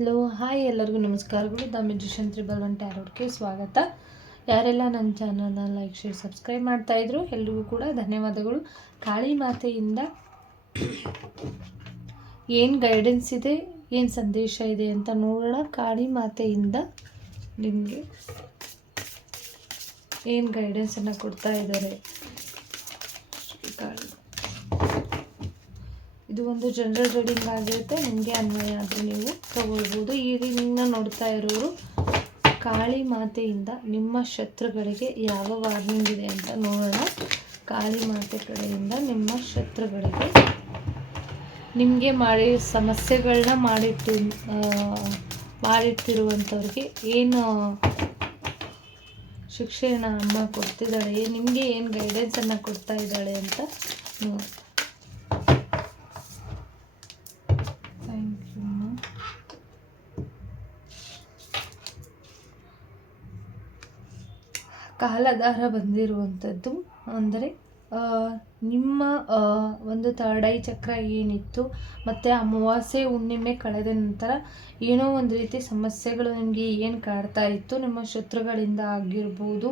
Hello hi ಎಲ್ಲರಿಗೂ ನಮಸ್ಕಾರಗಳು. The musician 1 ಟ್ಯಾರೋಟ್ಗೆ ಸ್ವಾಗತ. ಯಾರೆಲ್ಲ ನನ್ನ ಚಾನಲ್ನ ಲೈಕ್ ಶೇರ್ ಸಬ್ಸ್ಕ್ರೈಬ್ ಮಾಡ್ತಾಯಿದ್ರು ಎಲ್ರಿಗೂ ಕೂಡ ಧನ್ಯವಾದಗಳು. ಕಾಳಿ ಮಾತೆಯಿಂದ ಏನು ಗೈಡೆನ್ಸ್ ಇದೆ, ಏನು ಸಂದೇಶ ಇದೆ ಅಂತ ನೋಡೋಣ. ಕಾಳಿ ಮಾತೆಯಿಂದ ನಿಮಗೆ ಏನು ಗೈಡೆನ್ಸನ್ನು ಕೊಡ್ತಾ ಇದ್ದಾರೆ. ಇದು ಒಂದು ಜನರಲ್ ರೀಡಿಂಗ್ ಆಗಿರುತ್ತೆ. ನಿಮಗೆ ಅನ್ವಯ ಆದರೆ ನೀವು ತಗೊಳ್ಬೋದು. ಈ ರೀಡಿಂಗ್ನ ನೋಡ್ತಾ ಇರೋರು ಕಾಳಿ ಮಾತೆಯಿಂದ ನಿಮ್ಮ ಶತ್ರುಗಳಿಗೆ ಯಾವ ವಾರ್ನಿಂಗ್ ಇದೆ ಅಂತ ನೋಡೋಣ. ಕಾಳಿ ಮಾತೆ ಕಡೆಯಿಂದ ನಿಮ್ಮ ಶತ್ರುಗಳಿಗೆ ನಿಮಗೆ ಮಾಡಿ ಸಮಸ್ಯೆಗಳನ್ನ ಮಾಡಿಟ್ಟಿರುವಂಥವ್ರಿಗೆ ಏನು ಶಿಕ್ಷೆಯನ್ನು ಅಮ್ಮ ಕೊಡ್ತಿದ್ದಾಳೆ, ನಿಮಗೆ ಏನು ಗೈಡೆನ್ಸನ್ನು ಕೊಡ್ತಾ ಇದ್ದಾಳೆ ಅಂತ ನೋಡಿ. ಕಾಲದಾರ ಬಂದಿರುವಂಥದ್ದು ಅಂದರೆ ನಿಮ್ಮ ಒಂದು ಥರ್ಡ್ ಐ ಚಕ್ರ ಏನಿತ್ತು ಮತ್ತು ಅಮಾವಾಸ್ಯೆ ಹುಣ್ಣಿಮೆ ಕಳೆದ ನಂತರ ಏನೋ ಒಂದು ರೀತಿ ಸಮಸ್ಯೆಗಳು ನಿಮಗೆ ಏನು ಕಾಡ್ತಾ ಇತ್ತು, ನಿಮ್ಮ ಶತ್ರುಗಳಿಂದ ಆಗಿರ್ಬೋದು,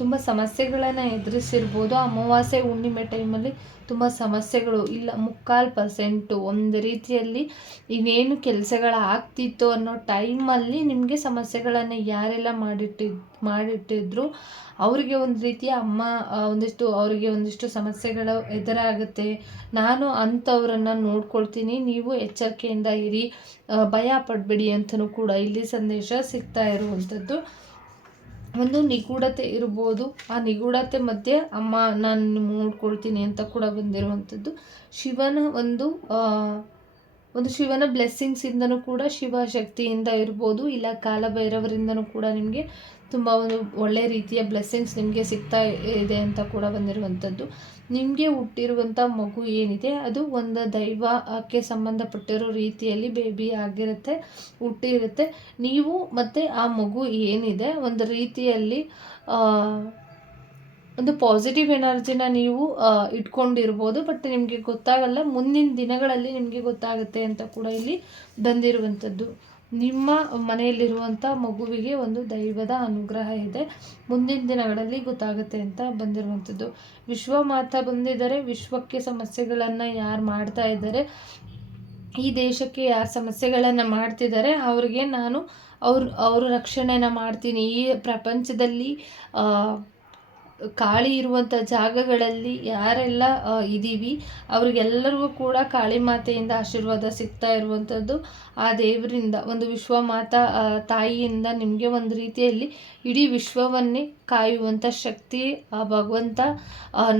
ತುಂಬ ಸಮಸ್ಯೆಗಳನ್ನು ಎದುರಿಸಿರ್ಬೋದು. ಅಮಾವಾಸ್ಯೆ ಹುಣ್ಣಿಮೆ ಟೈಮಲ್ಲಿ ತುಂಬ ಸಮಸ್ಯೆಗಳು ಇಲ್ಲ 3% ಒಂದು ರೀತಿಯಲ್ಲಿ ಇನ್ನೇನು ಕೆಲಸಗಳಾಗ್ತಿತ್ತು ಅನ್ನೋ ಟೈಮಲ್ಲಿ ನಿಮಗೆ ಸಮಸ್ಯೆಗಳನ್ನು ಯಾರೆಲ್ಲ ಮಾಡಿಟ್ಟಿದ್ರು ಅವರಿಗೆ ಒಂದು ರೀತಿಯ ಅಮ್ಮ ಅವರಿಗೆ ಒಂದಿಷ್ಟು ಸಮಸ್ಯೆಗಳು ಎದುರಾಗುತ್ತೆ. ನಾನು ಅಂಥವ್ರನ್ನು ನೋಡ್ಕೊಳ್ತೀನಿ, ನೀವು ಎಚ್ಚರಿಕೆಯಿಂದ ಇರಿ, ಭಯ ಪಡಬೇಡಿ ಅಂತಲೂ ಕೂಡ ಇಲ್ಲಿ ಸಂದೇಶ ಸಿಗ್ತಾ ಇರುವಂಥದ್ದು. ಒಂದು ನಿಗೂಢತೆ ಇರ್ಬೋದು, ಆ ನಿಗೂಢತೆ ಮಧ್ಯೆ ಅಮ್ಮ ನಾನು ನೋಡ್ಕೊಳ್ತೀನಿ ಅಂತ ಕೂಡ ಬಂದಿರುವಂಥದ್ದು. ಶಿವನ ಬ್ಲೆಸ್ಸಿಂಗ್ಸಿಂದನೂ ಕೂಡ, ಶಿವಶಕ್ತಿಯಿಂದ ಇರ್ಬೋದು, ಇಲ್ಲ ಕಾಲಭೈರವರಿಂದನೂ ಕೂಡ ನಿಮಗೆ ತುಂಬ ಒಂದು ಒಳ್ಳೆಯ ರೀತಿಯ ಬ್ಲೆಸ್ಸಿಂಗ್ಸ್ ನಿಮಗೆ ಸಿಗ್ತಾ ಇದೆ ಅಂತ ಕೂಡ ಬಂದಿರುವಂಥದ್ದು. ನಿಮಗೆ ಹುಟ್ಟಿರುವಂಥ ಮಗು ಏನಿದೆ ಅದು ಒಂದು ದೈವಕ್ಕೆ ಸಂಬಂಧಪಟ್ಟಿರೋ ರೀತಿಯಲ್ಲಿ ಬೇಬಿ ಆಗಿರುತ್ತೆ, ಹುಟ್ಟಿರುತ್ತೆ. ನೀವು ಮತ್ತು ಆ ಮಗು ಏನಿದೆ ಒಂದು ರೀತಿಯಲ್ಲಿ ಒಂದು ಪಾಸಿಟಿವ್ ಎನರ್ಜಿನ ನೀವು ಇಟ್ಕೊಂಡಿರ್ಬೋದು, ಬಟ್ ನಿಮಗೆ ಗೊತ್ತಾಗಲ್ಲ. ಮುಂದಿನ ದಿನಗಳಲ್ಲಿ ನಿಮಗೆ ಗೊತ್ತಾಗುತ್ತೆ ಅಂತ ಕೂಡ ಇಲ್ಲಿ ಬಂದಿರುವಂಥದ್ದು. ನಿಮ್ಮ ಮನೆಯಲ್ಲಿರುವಂಥ ಮಗುವಿಗೆ ಒಂದು ದೈವದ ಅನುಗ್ರಹ ಇದೆ, ಮುಂದಿನ ದಿನಗಳಲ್ಲಿ ಗೊತ್ತಾಗುತ್ತೆ ಅಂತ ಬಂದಿರುವಂಥದ್ದು. ವಿಶ್ವಮಾತಾ ಬಂದಿದ್ದಾರೆ. ವಿಶ್ವಕ್ಕೆ ಸಮಸ್ಯೆಗಳನ್ನು ಯಾರು ಮಾಡ್ತಾ ಇದ್ದಾರೆ, ಈ ದೇಶಕ್ಕೆ ಯಾರು ಸಮಸ್ಯೆಗಳನ್ನು ಮಾಡ್ತಿದ್ದಾರೆ ಅವ್ರಿಗೆ ನಾನು ಅವ್ರ ರಕ್ಷಣೆನ ಮಾಡ್ತೀನಿ. ಈ ಪ್ರಪಂಚದಲ್ಲಿ ಕಾಳಿ ಇರುವಂಥ ಜಾಗಗಳಲ್ಲಿ ಯಾರೆಲ್ಲ ಇದ್ದೀವಿ ಅವ್ರಿಗೆಲ್ಲರಿಗೂ ಕೂಡ ಕಾಳಿ ಮಾತೆಯಿಂದ ಆಶೀರ್ವಾದ ಸಿಗ್ತಾ ಇರುವಂಥದ್ದು. ಆ ದೇವರಿಂದ ಒಂದು ವಿಶ್ವಮಾತಾ ತಾಯಿಯಿಂದ ನಿಮಗೆ ಒಂದು ರೀತಿಯಲ್ಲಿ ಇಡೀ ವಿಶ್ವವನ್ನೇ ಕಾಯುವಂಥ ಶಕ್ತಿ ಆ ಭಗವಂತ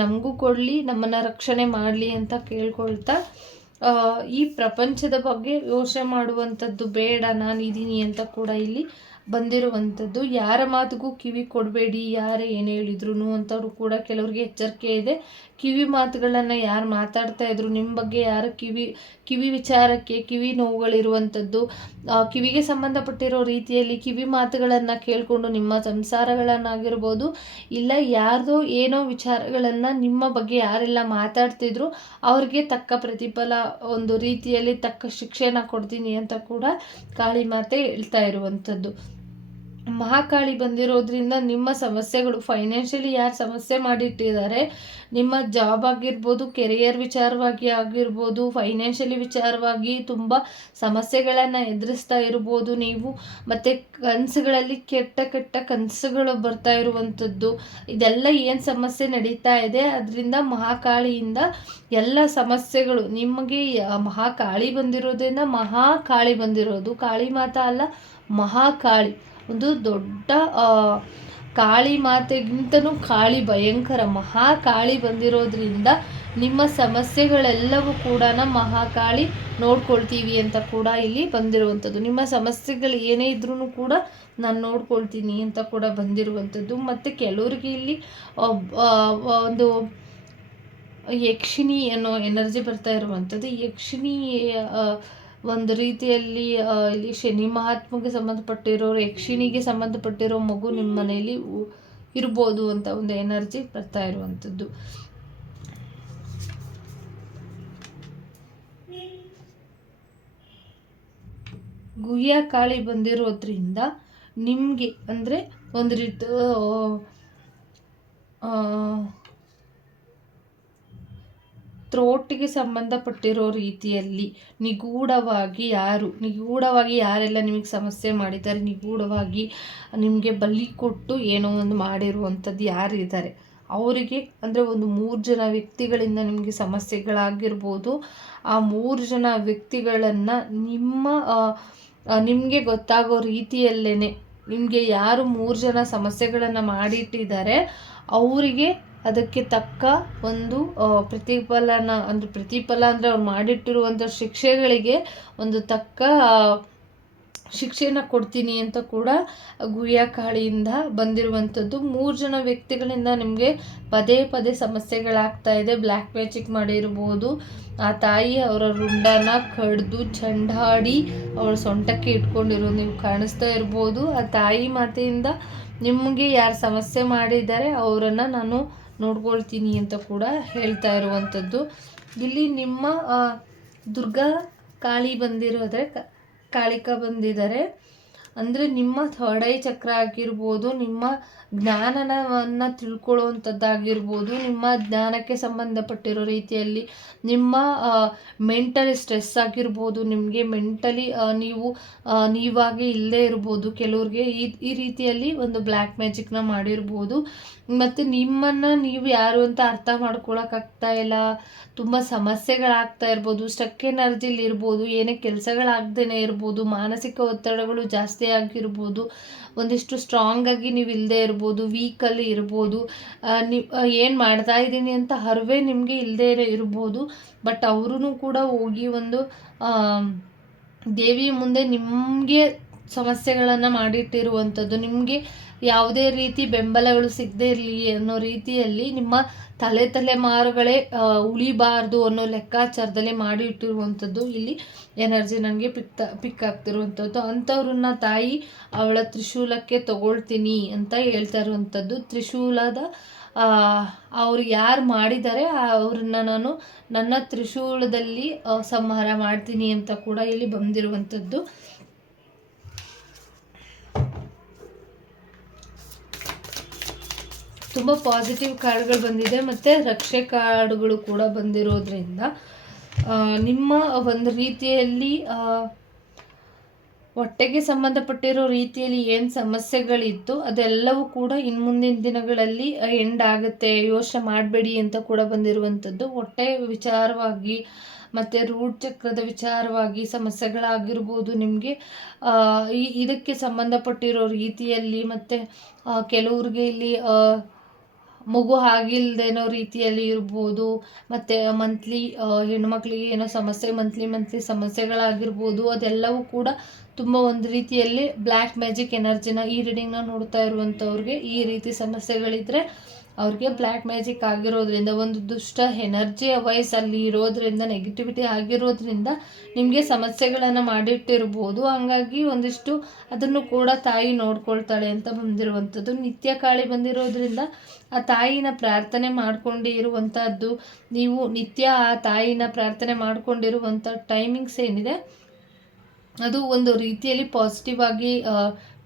ನಮಗೂ ಕೊಡಲಿ, ನಮ್ಮನ್ನು ರಕ್ಷಣೆ ಮಾಡಲಿ ಅಂತ ಕೇಳ್ಕೊಳ್ತಾ, ಈ ಪ್ರಪಂಚದ ಬಗ್ಗೆ ಯೋಚನೆ ಮಾಡುವಂಥದ್ದು ಬೇಡ, ನಾನಿದ್ದೀನಿ ಅಂತ ಕೂಡ ಇಲ್ಲಿ ಬಂದಿರುವಂಥದ್ದು. ಯಾರ ಮಾತಿಗೂ ಕಿವಿ ಕೊಡಬೇಡಿ, ಯಾರು ಏನು ಹೇಳಿದ್ರು ಅಂತವ್ರು ಕೂಡ ಕೆಲವ್ರಿಗೆ ಎಚ್ಚರಿಕೆ ಇದೆ. ಕಿವಿ ಮಾತುಗಳನ್ನು ಯಾರು ಮಾತಾಡ್ತಾ ಇದ್ರು ನಿಮ್ಮ ಬಗ್ಗೆ, ಯಾರು ಕಿವಿ ವಿಚಾರಕ್ಕೆ ಕಿವಿ ನೋವುಗಳಿರುವಂಥದ್ದು, ಕಿವಿಗೆ ಸಂಬಂಧಪಟ್ಟಿರೋ ರೀತಿಯಲ್ಲಿ ಕಿವಿ ಮಾತುಗಳನ್ನು ಕೇಳಿಕೊಂಡು ನಿಮ್ಮ ಸಂಸಾರಗಳನ್ನಾಗಿರ್ಬೋದು, ಇಲ್ಲ ಯಾರ್ದೋ ಏನೋ ವಿಚಾರಗಳನ್ನು ನಿಮ್ಮ ಬಗ್ಗೆ ಯಾರೆಲ್ಲ ಮಾತಾಡ್ತಿದ್ರು ಅವ್ರಿಗೆ ತಕ್ಕ ಪ್ರತಿಫಲ ಒಂದು ರೀತಿಯಲ್ಲಿ ತಕ್ಕ ಶಿಕ್ಷೆನ ಕೊಡ್ತೀನಿ ಅಂತ ಕೂಡ ಕಾಳಿ ಮಾತೆ ಹೇಳ್ತಾ ಇರುವಂಥದ್ದು. ಮಹಾಕಾಳಿ ಬಂದಿರೋದ್ರಿಂದ ನಿಮ್ಮ ಸಮಸ್ಯೆಗಳು ಫೈನಾನ್ಷಿಯಲಿ ಯಾರು ಸಮಸ್ಯೆ ಮಾಡಿಟ್ಟಿದ್ದಾರೆ, ನಿಮ್ಮ ಜಾಬ್ ಆಗಿರ್ಬೋದು, ಕೆರಿಯರ್ ವಿಚಾರವಾಗಿ ಆಗಿರ್ಬೋದು, ಫೈನಾನ್ಷಿಯಲಿ ವಿಚಾರವಾಗಿ ತುಂಬ ಸಮಸ್ಯೆಗಳನ್ನು ಎದುರಿಸ್ತಾ ಇರ್ಬೋದು ನೀವು. ಮತ್ತು ಕನಸುಗಳಲ್ಲಿ ಕೆಟ್ಟ ಕನಸುಗಳು ಬರ್ತಾ ಇರುವಂಥದ್ದು, ಇದೆಲ್ಲ ಏನು ಸಮಸ್ಯೆ ನಡೀತಾ ಇದೆ ಅದರಿಂದ ಮಹಾಕಾಳಿಯಿಂದ ಎಲ್ಲ ಸಮಸ್ಯೆಗಳು ನಿಮಗೆ ಮಹಾಕಾಳಿ ಬಂದಿರೋದ್ರಿಂದ, ಮಹಾಕಾಳಿ ಬಂದಿರೋದು ಕಾಳಿ ಮಾತಾ ಅಲ್ಲ, ಮಹಾಕಾಳಿ ಒಂದು ದೊಡ್ಡ ಕಾಳಿ ಮಾತೆಗಿಂತನೂ ಕಾಳಿ ಭಯಂಕರ ಮಹಾಕಾಳಿ ಬಂದಿರೋದ್ರಿಂದ ನಿಮ್ಮ ಸಮಸ್ಯೆಗಳೆಲ್ಲವೂ ಕೂಡ ಮಹಾಕಾಳಿ ನೋಡ್ಕೊಳ್ತೀವಿ ಅಂತ ಕೂಡ ಇಲ್ಲಿ ಬಂದಿರುವಂಥದ್ದು. ನಿಮ್ಮ ಸಮಸ್ಯೆಗಳು ಏನೇ ಇದ್ರೂ ಕೂಡ ನಾನು ನೋಡ್ಕೊಳ್ತೀನಿ ಅಂತ ಕೂಡ ಬಂದಿರುವಂಥದ್ದು. ಮತ್ತು ಕೆಲವರಿಗೆ ಇಲ್ಲಿ ಒಂದು ಯಕ್ಷಿಣಿ ಅನ್ನೋ ಎನರ್ಜಿ ಬರ್ತಾ ಇರುವಂಥದ್ದು. ಯಕ್ಷಿಣಿ ಒಂದು ರೀತಿಯಲ್ಲಿ ಇಲ್ಲಿ ಶನಿ ಮಹಾತ್ಮಗೆ ಸಂಬಂಧಪಟ್ಟಿರೋರು, ಯಕ್ಷಿಣಿಗೆ ಸಂಬಂಧಪಟ್ಟಿರೋ ಮಗು ನಿಮ್ಮ ಮನೆಯಲ್ಲಿ ಇರ್ಬೋದು ಅಂತ ಒಂದು ಎನರ್ಜಿ ಬರ್ತಾ ಇರುವಂಥದ್ದು. ಗುಹ್ಯ ಕಾಳಿ ಬಂದಿರೋದ್ರಿಂದ ನಿಮಗೆ ಅಂದರೆ ಒಂದು ರೀತಿ ಥ್ರೋಟಿಗೆ ಸಂಬಂಧಪಟ್ಟಿರೋ ರೀತಿಯಲ್ಲಿ ನಿಗೂಢವಾಗಿ ಯಾರೆಲ್ಲ ನಿಮಗೆ ಸಮಸ್ಯೆ ಮಾಡಿದ್ದಾರೆ, ನಿಗೂಢವಾಗಿ ನಿಮಗೆ ಬಲಿ ಕೊಟ್ಟು ಏನೋ ಒಂದು ಮಾಡಿರುವಂಥದ್ದು ಯಾರಿದ್ದಾರೆ ಅವರಿಗೆ, ಅಂದರೆ ಒಂದು 3 ಜನ ವ್ಯಕ್ತಿಗಳಿಂದ ನಿಮಗೆ ಸಮಸ್ಯೆಗಳಾಗಿರ್ಬೋದು. ಆ 3 ಜನ ವ್ಯಕ್ತಿಗಳನ್ನು ನಿಮಗೆ ಗೊತ್ತಾಗೋ ರೀತಿಯಲ್ಲೇ ನಿಮಗೆ ಯಾರು 3 ಜನ ಸಮಸ್ಯೆಗಳನ್ನು ಮಾಡಿಟ್ಟಿದ್ದಾರೆ ಅವರಿಗೆ ಅದಕ್ಕೆ ತಕ್ಕ ಒಂದು ಪ್ರತಿಫಲ ಅಂದರೆ ಅವ್ರು ಮಾಡಿಟ್ಟಿರುವಂಥ ಶಿಕ್ಷೆಗಳಿಗೆ ಒಂದು ತಕ್ಕ ಶಿಕ್ಷೆನ ಕೊಡ್ತೀನಿ ಅಂತ ಕೂಡ ಗುಹ್ಯ ಕಾಳಿಯಿಂದ ಬಂದಿರುವಂಥದ್ದು. 3 ಜನ ವ್ಯಕ್ತಿಗಳಿಂದ ನಿಮಗೆ ಪದೇ ಪದೇ ಸಮಸ್ಯೆಗಳಾಗ್ತಾ ಇದೆ. ಬ್ಲ್ಯಾಕ್ ಮ್ಯಾಜಿಕ್ ಮಾಡಿರ್ಬೋದು, ಆ ತಾಯಿ ಅವರ ರುಂಡನ ಕಡ್ದು ಚಂಡಾಡಿ ಅವರ ಸೊಂಟಕ್ಕೆ ಇಟ್ಕೊಂಡಿರೋದು ನೀವು ಕಾಣಿಸ್ತಾ ಇರ್ಬೋದು. ಆ ತಾಯಿ ಮಾತೆಯಿಂದ ನಿಮಗೆ ಯಾರು ಸಮಸ್ಯೆ ಮಾಡಿದ್ದಾರೆ ಅವರನ್ನು ನಾನು ನೋಡ್ಕೊಳ್ತೀನಿ ಅಂತ ಕೂಡ ಹೇಳ್ತಾ ಇರುವಂಥದ್ದು. ಇಲ್ಲಿ ನಿಮ್ಮ ದುರ್ಗಾ ಕಾಳಿ ಬಂದಿರೋದ್ರೆ ಕಾಳಿಕ ಬಂದಿದ್ದಾರೆ ಅಂದರೆ ನಿಮ್ಮ ಥರ್ಡ್ ಐ ಚಕ್ರ ಆಗಿರ್ಬೋದು, ನಿಮ್ಮ ಜ್ಞಾನವನ್ನು ತಿಳ್ಕೊಳ್ಳುವಂಥದ್ದಾಗಿರ್ಬೋದು, ನಿಮ್ಮ ಜ್ಞಾನಕ್ಕೆ ಸಂಬಂಧಪಟ್ಟಿರೋ ರೀತಿಯಲ್ಲಿ ನಿಮ್ಮ ಮೆಂಟಲಿ ಸ್ಟ್ರೆಸ್ ಆಗಿರ್ಬೋದು, ನಿಮಗೆ ಮೆಂಟಲಿ ನೀವಾಗಿ ಇಲ್ಲದೆ ಇರ್ಬೋದು. ಕೆಲವ್ರಿಗೆ ಈ ರೀತಿಯಲ್ಲಿ ಒಂದು ಬ್ಲ್ಯಾಕ್ ಮ್ಯಾಜಿಕ್ನ ಮಾಡಿರ್ಬೋದು. ಮತ್ತು ನಿಮ್ಮನ್ನು ನೀವು ಯಾರು ಅಂತ ಅರ್ಥ ಮಾಡ್ಕೊಳಕ್ಕಾಗ್ತಾ ಇಲ್ಲ, ತುಂಬ ಸಮಸ್ಯೆಗಳಾಗ್ತಾ ಇರ್ಬೋದು, ಸ್ಟಕ್ ಎನರ್ಜಿಲಿ ಇರ್ಬೋದು, ಏನೇ ಕೆಲಸಗಳಾಗ್ದೇ ಇರ್ಬೋದು, ಮಾನಸಿಕ ಒತ್ತಡಗಳು ಜಾಸ್ತಿ ಆಗಿರ್ಬೋದು, ಒಂದಿಷ್ಟು ಸ್ಟ್ರಾಂಗ್ ಆಗಿ ನೀವು ಇಲ್ಲದೆ ಇರ್ಬೋದು, ವೀಕಲ್ಲಿ ಇರ್ಬೋದು, ನೀವು ಏನು ಮಾಡ್ತಾ ಇದ್ದೀನಿ ಅಂತ ಅರಿವೇ ನಿಮಗೆ ಇಲ್ಲದೆ ಇರ್ಬೋದು. ಬಟ್ ಅವರೂ ಕೂಡ ಹೋಗಿ ಒಂದು ದೇವಿಯ ಮುಂದೆ ನಿಮಗೆ ಸಮಸ್ಯೆಗಳನ್ನು ಮಾಡಿಟ್ಟಿರುವಂಥದ್ದು, ನಿಮಗೆ ಯಾವುದೇ ರೀತಿ ಬೆಂಬಲಗಳು ಸಿಗದೇ ಇರಲಿ ಅನ್ನೋ ರೀತಿಯಲ್ಲಿ ನಿಮ್ಮ ತಲೆಮಾರುಗಳೇ ಉಳಿಬಾರ್ದು ಅನ್ನೋ ಲೆಕ್ಕಾಚಾರದಲ್ಲಿ ಮಾಡಿ ಇಟ್ಟಿರುವಂಥದ್ದು ಇಲ್ಲಿ ಎನರ್ಜಿ ನನಗೆ ಪಿಕ್ ಆಗ್ತಿರುವಂಥದ್ದು. ಅಂಥವ್ರನ್ನ ತಾಯಿ ಅವಳ ತ್ರಿಶೂಲಕ್ಕೆ ತಗೊಳ್ತೀನಿ ಅಂತ ಹೇಳ್ತಾ ಇರುವಂಥದ್ದು. ತ್ರಿಶೂಲದ ಅವ್ರು ಯಾರು ಮಾಡಿದ್ದಾರೆ ಅವ್ರನ್ನ ನಾನು ನನ್ನ ತ್ರಿಶೂಲದಲ್ಲಿ ಸಂಹಾರ ಮಾಡ್ತೀನಿ ಅಂತ ಕೂಡ ಇಲ್ಲಿ ಬಂದಿರುವಂಥದ್ದು. ತುಂಬ ಪಾಸಿಟಿವ್ ಕಾರ್ಡ್ಗಳು ಬಂದಿದೆ ಮತ್ತು ರಕ್ಷೆ ಕಾರ್ಡ್ಗಳು ಕೂಡ ಬಂದಿರೋದ್ರಿಂದ ನಿಮ್ಮ ಒಂದು ರೀತಿಯಲ್ಲಿ ಹೊಟ್ಟೆಗೆ ಸಂಬಂಧಪಟ್ಟಿರೋ ರೀತಿಯಲ್ಲಿ ಏನು ಸಮಸ್ಯೆಗಳಿತ್ತು ಅದೆಲ್ಲವೂ ಕೂಡ ಇನ್ನು ಮುಂದಿನ ದಿನಗಳಲ್ಲಿ ಎಂಡ್ ಆಗುತ್ತೆ, ಯೋಚನೆ ಮಾಡಬೇಡಿ ಅಂತ ಕೂಡ ಬಂದಿರುವಂಥದ್ದು. ಹೊಟ್ಟೆ ವಿಚಾರವಾಗಿ ಮತ್ತು ರೂಟ್ ಚಕ್ರದ ವಿಚಾರವಾಗಿ ಸಮಸ್ಯೆಗಳಾಗಿರ್ಬೋದು ನಿಮಗೆ ಇದಕ್ಕೆ ಸಂಬಂಧಪಟ್ಟಿರೋ ರೀತಿಯಲ್ಲಿ. ಮತ್ತು ಕೆಲವ್ರಿಗೆ ಇಲ್ಲಿ ಮಗು ಆಗಿಲ್ದೇನೋ ರೀತಿಯಲ್ಲಿ ಇರ್ಬೋದು, ಮತ್ತು ಮಂತ್ಲಿ ಹೆಣ್ಮಕ್ಳಿಗೆ ಏನೋ ಸಮಸ್ಯೆ ಮಂತ್ಲಿ ಸಮಸ್ಯೆಗಳಾಗಿರ್ಬೋದು, ಅದೆಲ್ಲವೂ ಕೂಡ ತುಂಬ ಒಂದು ರೀತಿಯಲ್ಲಿ ಬ್ಲ್ಯಾಕ್ ಮ್ಯಾಜಿಕ್ ಎನರ್ಜಿನ ಈ ರೀಡಿಂಗ್ನ ನೋಡ್ತಾ ಇರುವಂಥವ್ರಿಗೆ ಈ ರೀತಿ ಸಮಸ್ಯೆಗಳಿದ್ದರೆ ಅವ್ರಿಗೆ ಬ್ಲ್ಯಾಕ್ ಮ್ಯಾಜಿಕ್ ಆಗಿರೋದ್ರಿಂದ, ಒಂದು ದುಷ್ಟ ಎನರ್ಜಿಯ ವಯಸ್ಸಲ್ಲಿ ಇರೋದ್ರಿಂದ, ನೆಗೆಟಿವಿಟಿ ಆಗಿರೋದ್ರಿಂದ ನಿಮಗೆ ಸಮಸ್ಯೆಗಳನ್ನು ಮಾಡಿಟ್ಟಿರ್ಬೋದು. ಹಂಗಾಗಿ ಒಂದಿಷ್ಟು ಅದನ್ನು ಕೂಡ ತಾಯಿ ನೋಡ್ಕೊಳ್ತಾಳೆ ಅಂತ ಬಂದಿರುವಂಥದ್ದು. ನಿತ್ಯ ಕಾಳಿ ಬಂದಿರೋದ್ರಿಂದ ಆ ತಾಯಿನ ಪ್ರಾರ್ಥನೆ ಮಾಡ್ಕೊಂಡಿರುವಂಥದ್ದು, ನೀವು ನಿತ್ಯ ಆ ತಾಯಿನ ಪ್ರಾರ್ಥನೆ ಮಾಡ್ಕೊಂಡಿರುವಂಥ ಟೈಮಿಂಗ್ಸ್ ಏನಿದೆ ಅದು ಒಂದು ರೀತಿಯಲ್ಲಿ ಪಾಸಿಟಿವ್ ಆಗಿ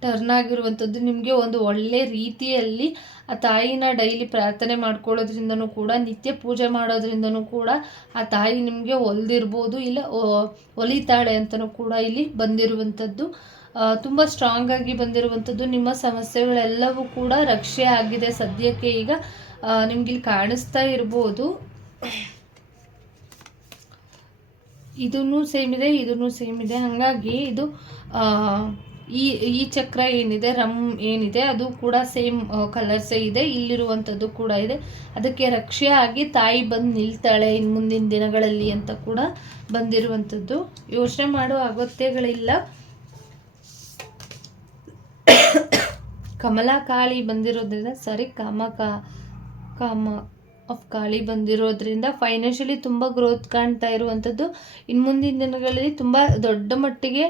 ಟರ್ನ್ ಆಗಿರುವಂಥದ್ದು. ನಿಮಗೆ ಒಂದು ಒಳ್ಳೆ ರೀತಿಯಲ್ಲಿ ಆ ತಾಯಿನ ಡೈಲಿ ಪ್ರಾರ್ಥನೆ ಮಾಡ್ಕೊಳ್ಳೋದ್ರಿಂದನೂ ಕೂಡ, ನಿತ್ಯ ಪೂಜೆ ಮಾಡೋದ್ರಿಂದನೂ ಕೂಡ ಆ ತಾಯಿ ನಿಮಗೆ ಒಲಿದಿರ್ಬೋದು, ಇಲ್ಲ ಒಲಿತಾಳೆ ಅಂತಲೂ ಕೂಡ ಇಲ್ಲಿ ಬಂದಿರುವಂಥದ್ದು. ತುಂಬ ಸ್ಟ್ರಾಂಗ್ ಆಗಿ ಬಂದಿರುವಂಥದ್ದು. ನಿಮ್ಮ ಸಮಸ್ಯೆಗಳೆಲ್ಲವೂ ಕೂಡ ರಕ್ಷೆ ಆಗಿದೆ ಸದ್ಯಕ್ಕೆ. ಈಗ ನಿಮ್ಗಿಲ್ಲಿ ಕಾಣಿಸ್ತಾ ಇರ್ಬೋದು, ಇದೂ ಸೇಮ್ ಇದೆ. ಹಾಗಾಗಿ ಇದು ಈ ಚಕ್ರ ಏನಿದೆ, ರಮ್ ಏನಿದೆ, ಅದು ಕೂಡ ಸೇಮ್ ಕಲರ್ಸೇ ಇದೆ. ಇಲ್ಲಿರುವಂಥದ್ದು ಕೂಡ ಇದೆ. ಅದಕ್ಕೆ ರಕ್ಷೆ ಆಗಿ ತಾಯಿ ಬಂದು ನಿಲ್ತಾಳೆ ಇನ್ನು ಮುಂದಿನ ದಿನಗಳಲ್ಲಿ ಅಂತ ಕೂಡ ಬಂದಿರುವಂಥದ್ದು. ಯೋಚನೆ ಮಾಡೋ ಅಗತ್ಯಗಳಿಲ್ಲ. ಕಮಲಾ ಕಾಳಿ ಬಂದಿರೋದ್ರಿಂದ ಆಫ್ ಗಾಳಿ ಬಂದಿರೋದ್ರಿಂದ ಫೈನಾನ್ಷಿಯಲಿ ತುಂಬ ಗ್ರೋತ್ ಕಾಣ್ತಾ ಇರುವಂಥದ್ದು. ಇನ್ನು ಮುಂದಿನ ದಿನಗಳಲ್ಲಿ ತುಂಬ ದೊಡ್ಡ ಮಟ್ಟಿಗೆ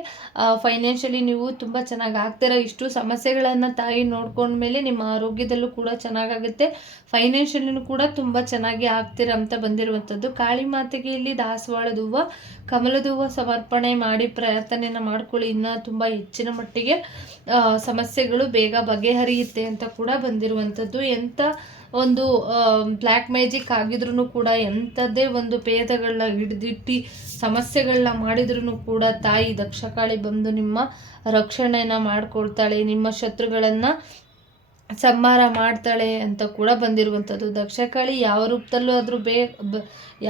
ಫೈನಾನ್ಷಿಯಲಿ ನೀವು ತುಂಬ ಚೆನ್ನಾಗಿ ಆಗ್ತೀರಾ. ಇಷ್ಟು ಸಮಸ್ಯೆಗಳನ್ನು ತಾಯಿ ನೋಡ್ಕೊಂಡ್ಮೇಲೆ ನಿಮ್ಮ ಆರೋಗ್ಯದಲ್ಲೂ ಕೂಡ ಚೆನ್ನಾಗಾಗುತ್ತೆ, ಫೈನಾನ್ಷಿಯಲಿನೂ ಕೂಡ ತುಂಬ ಚೆನ್ನಾಗಿ ಆಗ್ತೀರಾ ಅಂತ ಬಂದಿರುವಂಥದ್ದು. ಕಾಳಿ ಮಾತೆಗೆ ಇಲ್ಲಿ ದಾಸವಾಳದ ಹೂವು, ಕಮಲದ ಹೂವು ಸಮರ್ಪಣೆ ಮಾಡಿ ಪ್ರಾರ್ಥನೆಯನ್ನು ಮಾಡ್ಕೊಳ್ಳಿ. ಇನ್ನೂ ತುಂಬ ಹೆಚ್ಚಿನ ಮಟ್ಟಿಗೆ ಸಮಸ್ಯೆಗಳು ಬೇಗ ಬಗೆಹರಿಯುತ್ತೆ ಅಂತ ಕೂಡ ಬಂದಿರುವಂಥದ್ದು. ಎಂಥ ಒಂದು ಬ್ಲ್ಯಾಕ್ ಮ್ಯಾಜಿಕ್ ಆಗಿದ್ರೂ ಕೂಡ, ಎಂಥದ್ದೇ ಒಂದು ಭೇದಗಳನ್ನ ಹಿಡಿದಿಟ್ಟು ಸಮಸ್ಯೆಗಳನ್ನ ಮಾಡಿದ್ರೂ ಕೂಡ ತಾಯಿ ದಕ್ಷಕಾಳಿ ಬಂದು ನಿಮ್ಮ ರಕ್ಷಣೆಯನ್ನು ಮಾಡ್ಕೊಳ್ತಾಳೆ, ನಿಮ್ಮ ಶತ್ರುಗಳನ್ನು ಸಂಹಾರ ಮಾಡ್ತಾಳೆ ಅಂತ ಕೂಡ ಬಂದಿರುವಂಥದ್ದು. ದಕ್ಷಕಾಳಿ ಯಾವ ರೂಪದಲ್ಲೂ ಆದರೂ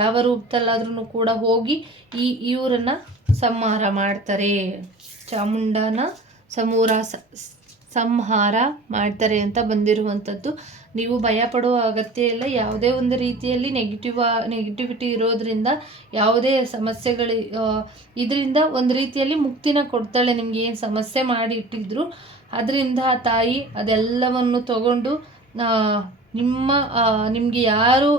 ಯಾವ ರೂಪದಲ್ಲಾದ್ರೂ ಕೂಡ ಹೋಗಿ ಇವರನ್ನು ಸಂಹಾರ ಮಾಡ್ತಾರೆ, ಚಾಮುಂಡನ ಸಂಹಾರ ಮಾಡ್ತಾರೆ ಅಂತ ಬಂದಿರುವಂಥದ್ದು. ನೀವು ಭಯ ಪಡುವ ಅಗತ್ಯ ಇಲ್ಲ. ಯಾವುದೇ ಒಂದು ರೀತಿಯಲ್ಲಿ ನೆಗೆಟಿವಿಟಿ ಇರೋದ್ರಿಂದ ಯಾವುದೇ ಸಮಸ್ಯೆಗಳು ಇದರಿಂದ ಒಂದು ರೀತಿಯಲ್ಲಿ ಮುಕ್ತಿನ ಕೊಡ್ತಾಳೆ. ನಿಮ್ಗೆ ಏನು ಸಮಸ್ಯೆ ಮಾಡಿ ಇಟ್ಟಿದ್ರು ಅದರಿಂದ ತಾಯಿ ಅದೆಲ್ಲವನ್ನು ತಗೊಂಡು ನಿಮಗೆ ಯಾರು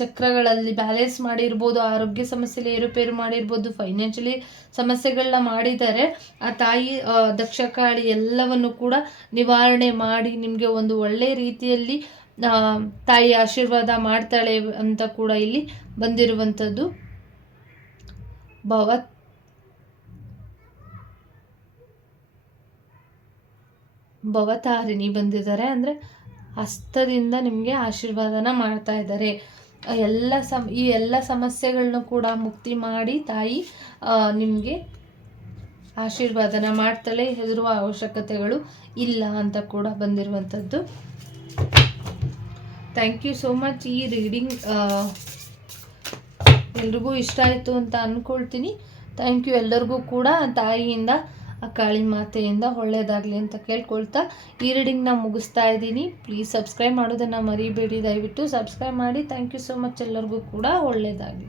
ಚಕ್ರಗಳಲ್ಲಿ ಬ್ಯಾಲೆನ್ಸ್ ಮಾಡಿರ್ಬೋದು, ಆರೋಗ್ಯ ಸಮಸ್ಯೆಯಲ್ಲಿ ಏರುಪೇರು ಮಾಡಿರ್ಬೋದು, ಫೈನಾನ್ಷಿಯಲಿ ಸಮಸ್ಯೆಗಳನ್ನ ಮಾಡಿದ್ದಾರೆ, ಆ ತಾಯಿ ದಕ್ಷಕಾಳಿ ಎಲ್ಲವನ್ನು ಕೂಡ ನಿವಾರಣೆ ಮಾಡಿ ನಿಮಗೆ ಒಂದು ಒಳ್ಳೆಯ ರೀತಿಯಲ್ಲಿ ತಾಯಿ ಆಶೀರ್ವಾದ ಮಾಡ್ತಾಳೆ ಅಂತ ಕೂಡ ಇಲ್ಲಿ ಬಂದಿರುವಂಥದ್ದು. ಭವತಾರಿಣಿ ಬಂದಿದ್ದಾರೆ, ಅಂದರೆ ಹಸ್ತದಿಂದ ನಿಮಗೆ ಆಶೀರ್ವಾದನ ಮಾಡ್ತಾ ಇದ್ದಾರೆ. ಈ ಎಲ್ಲ ಸಮಸ್ಯೆಗಳನ್ನೂ ಕೂಡ ಮುಕ್ತಿ ಮಾಡಿ ತಾಯಿ ನಿಮಗೆ ಆಶೀರ್ವಾದನ ಮಾಡ್ತಾಳೆ. ಹೆದರುವ ಅವಶ್ಯಕತೆಗಳು ಇಲ್ಲ ಅಂತ ಕೂಡ ಬಂದಿರುವಂಥದ್ದು. Thank you so much. ಈ ರೀಡಿಂಗ್ ಎಲ್ರಿಗೂ ಇಷ್ಟ ಆಯಿತು ಅಂತ ಅಂದ್ಕೊಳ್ತೀನಿ. ಥ್ಯಾಂಕ್ ಯು ಎಲ್ಲರಿಗೂ ಕೂಡ. ತಾಯಿಯಿಂದ ಆ ಕಾಳಿ ಮಾತೆಯಿಂದ ಒಳ್ಳೆಯದಾಗಲಿ ಅಂತ ಕೇಳ್ಕೊಳ್ತಾ ಈ ರೀಡಿಂಗ್ನ ಮುಗಿಸ್ತಾ ಇದ್ದೀನಿ. ಪ್ಲೀಸ್ ಸಬ್ಸ್ಕ್ರೈಬ್ ಮಾಡೋದನ್ನು ಮರಿಬೇಡಿ, ದಯವಿಟ್ಟು ಸಬ್ಸ್ಕ್ರೈಬ್ ಮಾಡಿ. Thank you so much. ಎಲ್ಲರಿಗೂ ಕೂಡ ಒಳ್ಳೆಯದಾಗಲಿ.